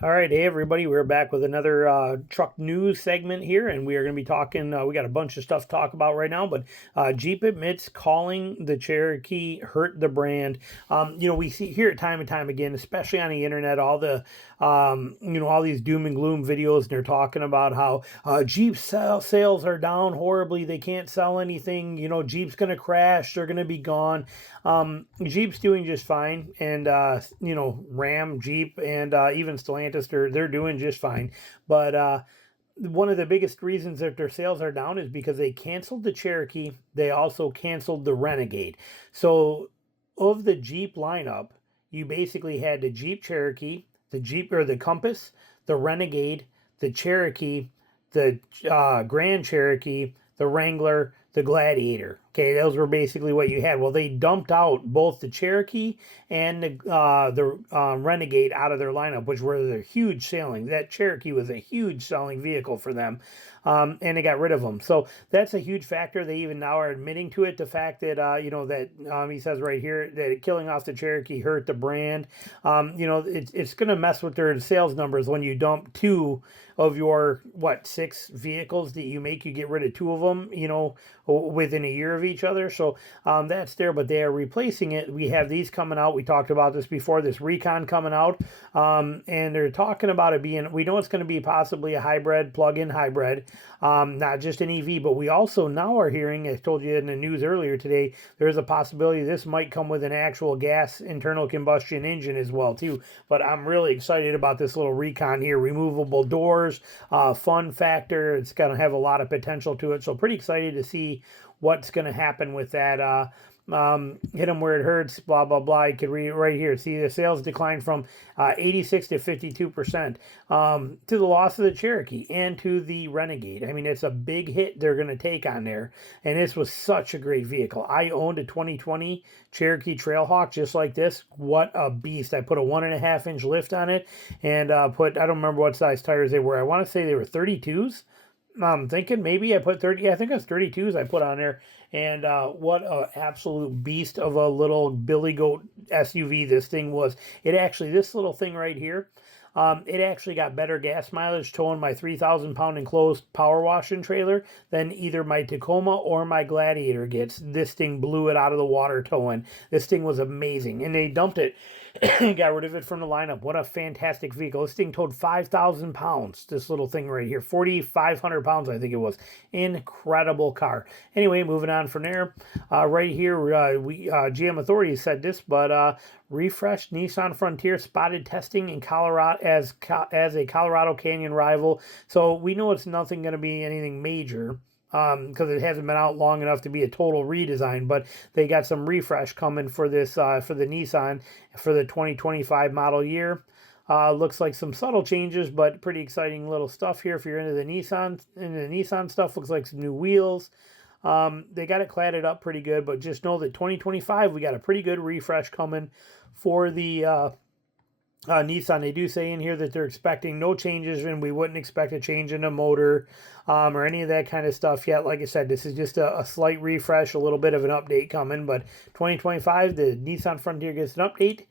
All right, hey everybody, we're back with another truck news segment here, and we are going to be talking. We got a bunch of stuff to talk about right now, but Jeep admits calling the Cherokee hurt the brand. We hear it time and time again, especially on the internet, all the all these doom and gloom videos, and they're talking about how Jeep sales are down horribly. They can't sell anything. Jeep's going to crash. They're going to be gone. Jeep's doing just fine, and Ram, Jeep, and even Stellantis, they're doing just fine. But one of the biggest reasons that their sales are down is because they canceled the Cherokee. They also canceled the Renegade. So of the Jeep lineup, you basically had the Jeep Cherokee, the Jeep or the Compass, the Renegade, the Cherokee, the Grand Cherokee, the Wrangler, the Gladiator. Okay, those were basically what you had. Well, they dumped out both the Cherokee and the Renegade out of their lineup, which were their huge selling. That Cherokee was a huge selling vehicle for them, and they got rid of them. So that's a huge factor. They even now are admitting to it. The fact that he says right here that killing off the Cherokee hurt the brand. It's going to mess with their sales numbers when you dump two of your six vehicles that you make. You get rid of two of them, within a year of each other. So that's there, but they are replacing it. We have these coming out. We talked about this before, this Recon coming out, and they're talking about it being, we know it's going to be possibly a hybrid, plug-in hybrid, not just an EV, but we also now are hearing, I told you in the news earlier today, there's a possibility this might come with an actual gas internal combustion engine as well too. But I'm really excited about this little Recon here. Removable doors, fun factor. It's going to have a lot of potential to it. So pretty excited to see what's going to happen with that. Hit them where it hurts, blah, blah, blah. You could read it right here. See, the sales declined from 86 to 52% to the loss of the Cherokee and to the Renegade. I mean, it's a big hit they're going to take on there. And this was such a great vehicle. I owned a 2020 Cherokee Trailhawk just like this. What a beast. I put a 1.5-inch lift on it and I don't remember what size tires they were. I want to say they were 32s. I'm thinking maybe I put 30. I think it was 32s I put on there. And what a absolute beast of a little billy goat SUV this thing was. This little thing right here, it actually got better gas mileage towing my 3,000-pound enclosed power washing trailer than either my Tacoma or my Gladiator gets. This thing blew it out of the water towing. This thing was amazing. And they dumped it and got rid of it from the lineup. What a fantastic vehicle. This thing towed 5,000 pounds. This little thing right here. 4,500 pounds, I think it was. Incredible car. Anyway, moving on from there. Right here, GM authorities said this, but refreshed Nissan Frontier spotted testing in Colorado as a Colorado Canyon rival. So we know it's nothing going to be anything major because it hasn't been out long enough to be a total redesign, but they got some refresh coming for this for the Nissan for the 2025 model year. Looks like some subtle changes, but pretty exciting little stuff here if you're into the Nissan stuff. Looks like some new wheels. They got it cladded up pretty good, but just know that 2025 we got a pretty good refresh coming for the Nissan. They do say in here that they're expecting no changes, and we wouldn't expect a change in the motor or any of that kind of stuff yet. Like I said, this is just a slight refresh, a little bit of an update coming, but 2025, the Nissan Frontier gets an update.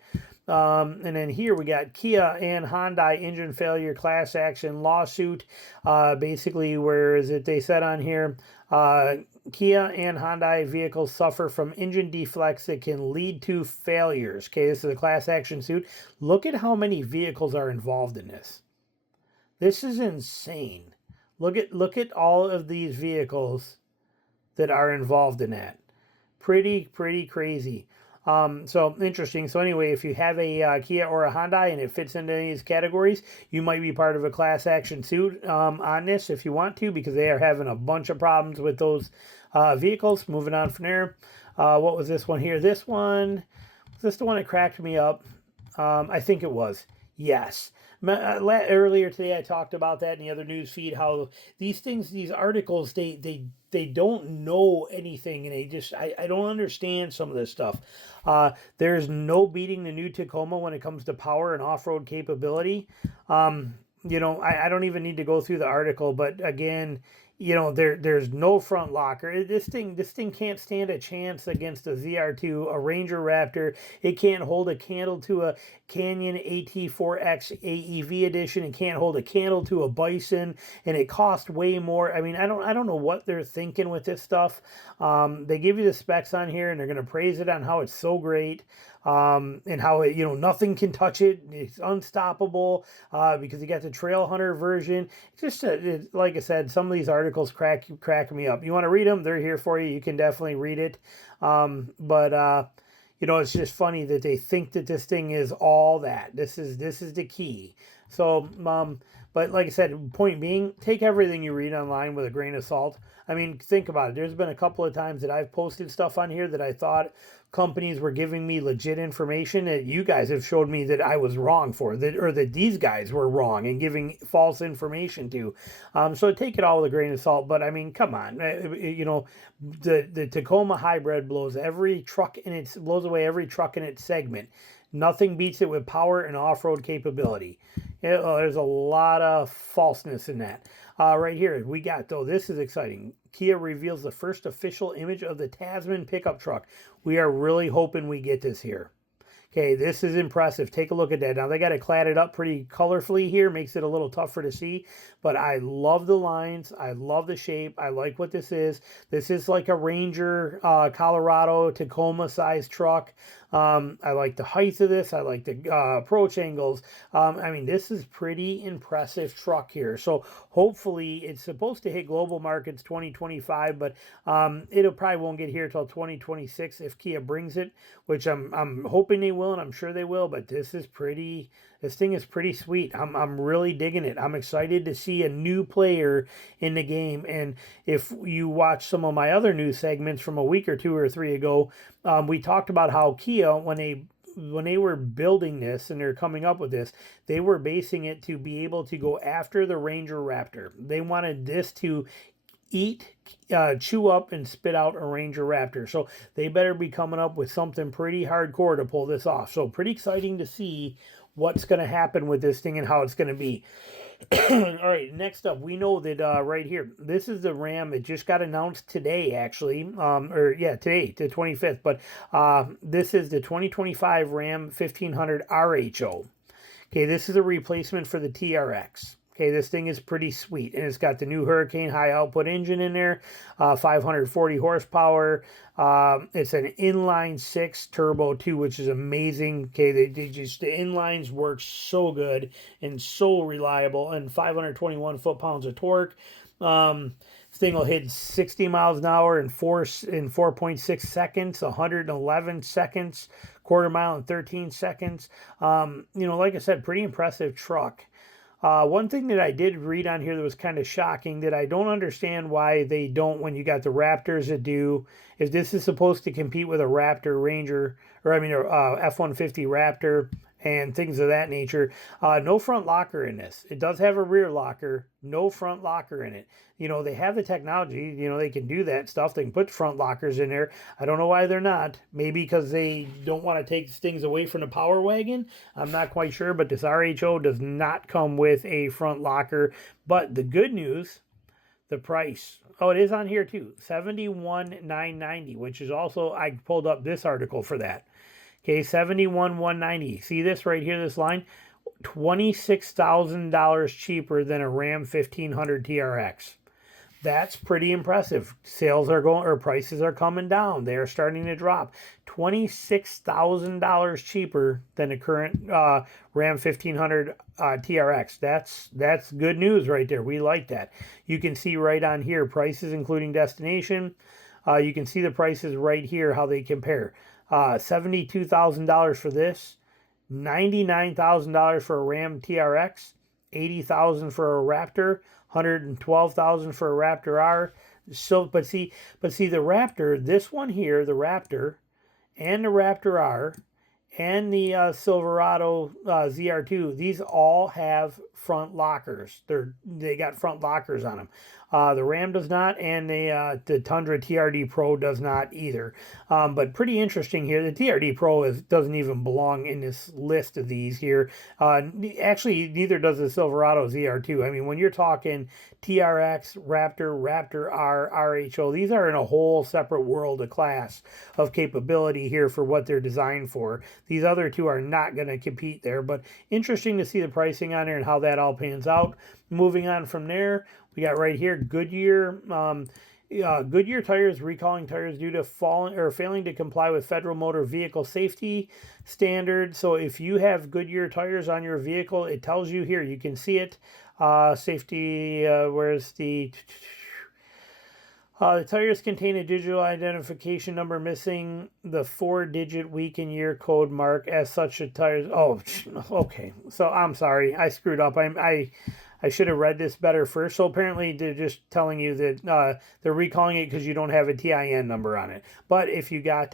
And then here we got Kia and Hyundai engine failure class action lawsuit. Basically, where is it? They said on here, Kia and Hyundai vehicles suffer from engine defects that can lead to failures. Okay, this is a class action suit. Look at how many vehicles are involved in this. This is insane. Look at all of these vehicles that are involved in that. Pretty crazy. So interesting. So anyway, if you have a Kia or a Hyundai and it fits into any of these categories, you might be part of a class action suit on this if you want to, because they are having a bunch of problems with those vehicles. Moving on from there. What was this one here? This one, was this the one that cracked me up? I think it was. Yes. Earlier today I talked about that in the other news feed, how these things, these articles, they don't know anything, and I don't understand some of this stuff. There's no beating the new Tacoma when it comes to power and off-road capability. I don't even need to go through the article, but again, you know, there's no front locker. This thing can't stand a chance against a ZR2, a Ranger Raptor. It can't hold a candle to a Canyon AT4X AEV edition. It can't hold a candle to a Bison, and it costs way more. I mean, I don't know what they're thinking with this stuff. They give you the specs on here, and they're gonna praise it on how it's so great. And how it, nothing can touch it. It's unstoppable because you got the Trail Hunter version. It's just like I said, some of these articles crack me up. You want to read them? They're here for you. You can definitely read it. But it's just funny that they think that this thing is all that. This is the key. So, but like I said, point being, take everything you read online with a grain of salt. I mean, think about it. There's been a couple of times that I've posted stuff on here that I thought companies were giving me legit information that you guys have showed me that I was wrong for, that these guys were wrong and giving false information to. So take it all with a grain of salt. But I mean, come on, the Tacoma hybrid blows away every truck in its segment. Nothing beats it with power and off-road capability. There's a lot of falseness in that. Right here, we got, though, this is exciting. Kia reveals the first official image of the Tasman pickup truck. We are really hoping we get this here. Okay, this is impressive. Take a look at that. Now, they got it cladded up pretty colorfully here. Makes it a little tougher to see. But I love the lines. I love the shape. I like what this is. This is like a Ranger Colorado Tacoma size truck. I like the height of this. I like the approach angles. I mean, this is pretty impressive truck here. So hopefully it's supposed to hit global markets 2025, but it'll probably won't get here till 2026 if Kia brings it, which I'm hoping they will, and I'm sure they will. But this thing is pretty sweet. I'm really digging it. I'm excited to see a new player in the game. And if you watch some of my other news segments from a week or two or three ago, we talked about how Kia, when they were building this and they're coming up with this, they were basing it to be able to go after the Ranger Raptor. They wanted this to chew up and spit out a Ranger Raptor. So they better be coming up with something pretty hardcore to pull this off. So pretty exciting to see what's going to happen with this thing and how it's going to be. All right, next up, we know that right here, this is the Ram. It just got announced today, actually. Today, the 25th. But this is the 2025 Ram 1500 RHO. Okay, this is a replacement for the TRX. Okay, this thing is pretty sweet, and it's got the new Hurricane high output engine in there, 540 horsepower. It's an inline 6 turbo 2, which is amazing. Okay, the inlines work so good and so reliable, and 521 foot-pounds of torque. This thing will hit 60 miles an hour in 4.6 seconds, 111 seconds, quarter mile in 13 seconds. Like I said, pretty impressive truck. One thing that I did read on here that was kind of shocking, that I don't understand why they don't, when you got the Raptors that do, if this is supposed to compete with a Raptor Ranger, or F-150 Raptor and things of that nature. No front locker in this. It does have a rear locker, no front locker in it. They have the technology, they can do that stuff. They can put front lockers in there. I don't know why they're not. Maybe because they don't want to take things away from the Power Wagon. I'm not quite sure, but this RHO does not come with a front locker. But the good news, the price. Oh, it is on here too. $71,990, which is also, I pulled up this article for that. Okay, $71,190. See this right here, this line? $26,000 cheaper than a Ram 1500 TRX. That's pretty impressive. Prices are coming down. They are starting to drop. $26,000 cheaper than the current Ram 1500 TRX. That's good news right there. We like that. You can see right on here, prices including destination. You can see the prices right here, how they compare. $72,000 for this, $99,000 for a Ram TRX, $80,000 for a Raptor, $112,000 for a Raptor R. So, but see the Raptor, this one here, the Raptor, and the Raptor R, and the Silverado ZR2, these all have front lockers. They got front lockers on them. The Ram does not, and the Tundra TRD Pro does not either. But pretty interesting here. The TRD Pro doesn't even belong in this list of these here. Actually, neither does the Silverado ZR2. I mean, when you're talking TRX, Raptor R, RHO, these are in a whole separate world of class of capability here for what they're designed for. These other two are not going to compete there, but interesting to see the pricing on there and how that all pans out. Moving on from there, we got right here Goodyear. Goodyear tires recalling tires due to failing to comply with federal motor vehicle safety standards. So if you have Goodyear tires on your vehicle, it tells you here. You can see it. Safety. Where's the tires contain a digital identification number missing the 4-digit week and year code mark. As such, the tires. Oh, okay. So I'm sorry, I screwed up. I should have read this better first. So apparently they're just telling you that they're recalling it because you don't have a TIN number on it. But if you got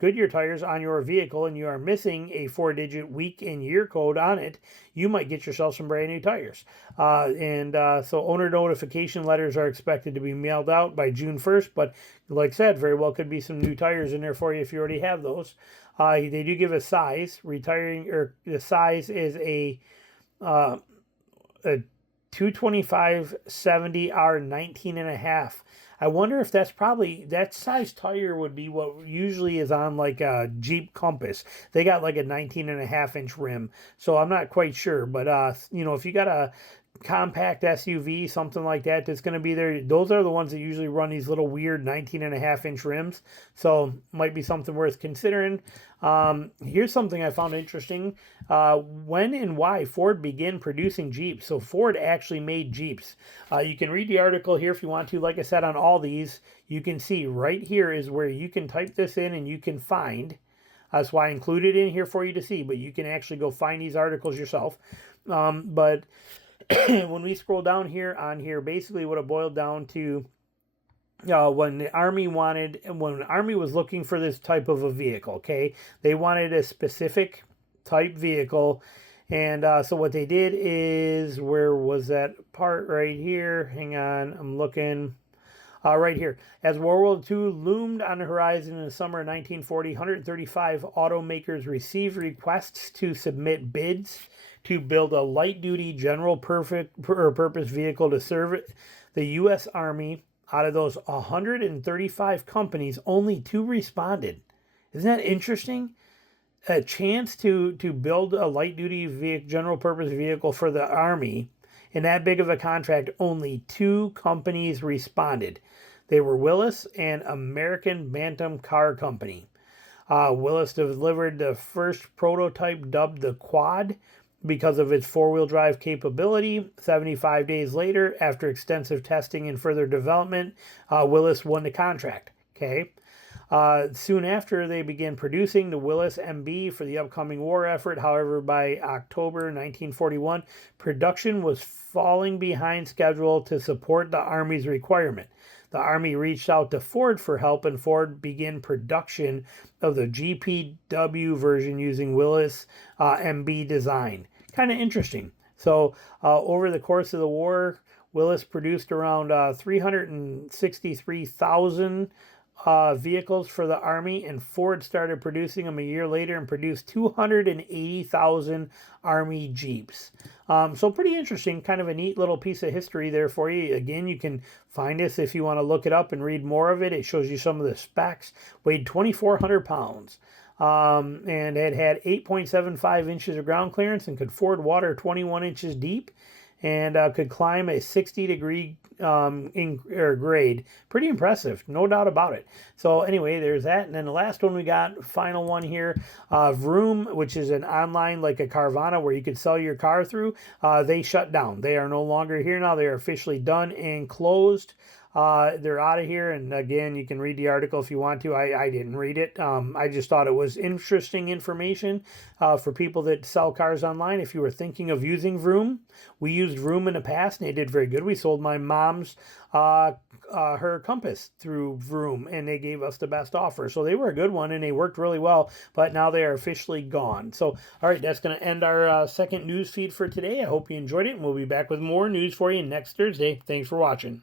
Goodyear tires on your vehicle and you are missing a 4-digit week and year code on it, you might get yourself some brand new tires. So owner notification letters are expected to be mailed out by June 1st. But like I said, very well could be some new tires in there for you if you already have those. They do give a size. The size is a 225/70 R 19.5. I wonder if that's probably, that size tire would be what usually is on like a Jeep Compass. They got like a 19.5-inch rim. So I'm not quite sure, but if you got a compact SUV, something like that, that's going to be there, those are the ones that usually run these little weird 19.5-inch rims. So might be something worth considering. Here's something I found interesting. When and why Ford began producing Jeeps. So Ford actually made Jeeps. You can read the article here if you want to. Like I said, on all these, you can see right here is where you can type this in and you can find. That's why I included it in here for you to see, but you can actually go find these articles yourself. But when we scroll down here on here, basically what it boiled down to, when the Army was looking for this type of a vehicle, okay, they wanted a specific type vehicle. And so what they did is, where was that part right here? Hang on, I'm looking. Right here. As World War II loomed on the horizon in the summer of 1940, 135 automakers received requests to submit bids to build a light-duty general purpose vehicle to serve the U.S. Army. Out of those 135 companies, only 2 responded. Isn't that interesting? A chance to build a light-duty general purpose vehicle for the Army. In that big of a contract, only 2 companies responded. They were Willis and American Bantam Car Company. Willis delivered the first prototype, dubbed the Quad, because of its 4-wheel drive capability. 75 days later, after extensive testing and further development, Willis won the contract. Okay. Soon after, they began producing the Willis MB for the upcoming war effort. However, by October 1941, production was falling behind schedule to support the Army's requirement. The Army reached out to Ford for help, and Ford began production of the GPW version using Willis MB design. Kind of interesting. So over the course of the war, Willis produced around 363,000 vehicles for the Army, and Ford started producing them a year later and produced 280,000 Army Jeeps. So pretty interesting, kind of a neat little piece of history there for you. Again, you can find this if you want to look it up and read more of it. It shows you some of the specs. Weighed 2,400 pounds. And it had 8.75 inches of ground clearance and could ford water 21 inches deep, and could climb a 60-degree grade. Pretty impressive, no doubt about it. So anyway, there's that. And then the last one we got, final one here, Vroom, which is an online, like a Carvana, where you could sell your car through. They shut down. They are no longer here now. They are officially done and closed. They're out of here, and again, you can read the article if you want to. I didn't read it. I just thought it was interesting information for people that sell cars online. If you were thinking of using Vroom, we used Vroom in the past, and they did very good. We sold my mom's her Compass through Vroom, and they gave us the best offer. So they were a good one, and they worked really well, but now they are officially gone. So, all right, that's going to end our second news feed for today. I hope you enjoyed it, and we'll be back with more news for you next Thursday. Thanks for watching.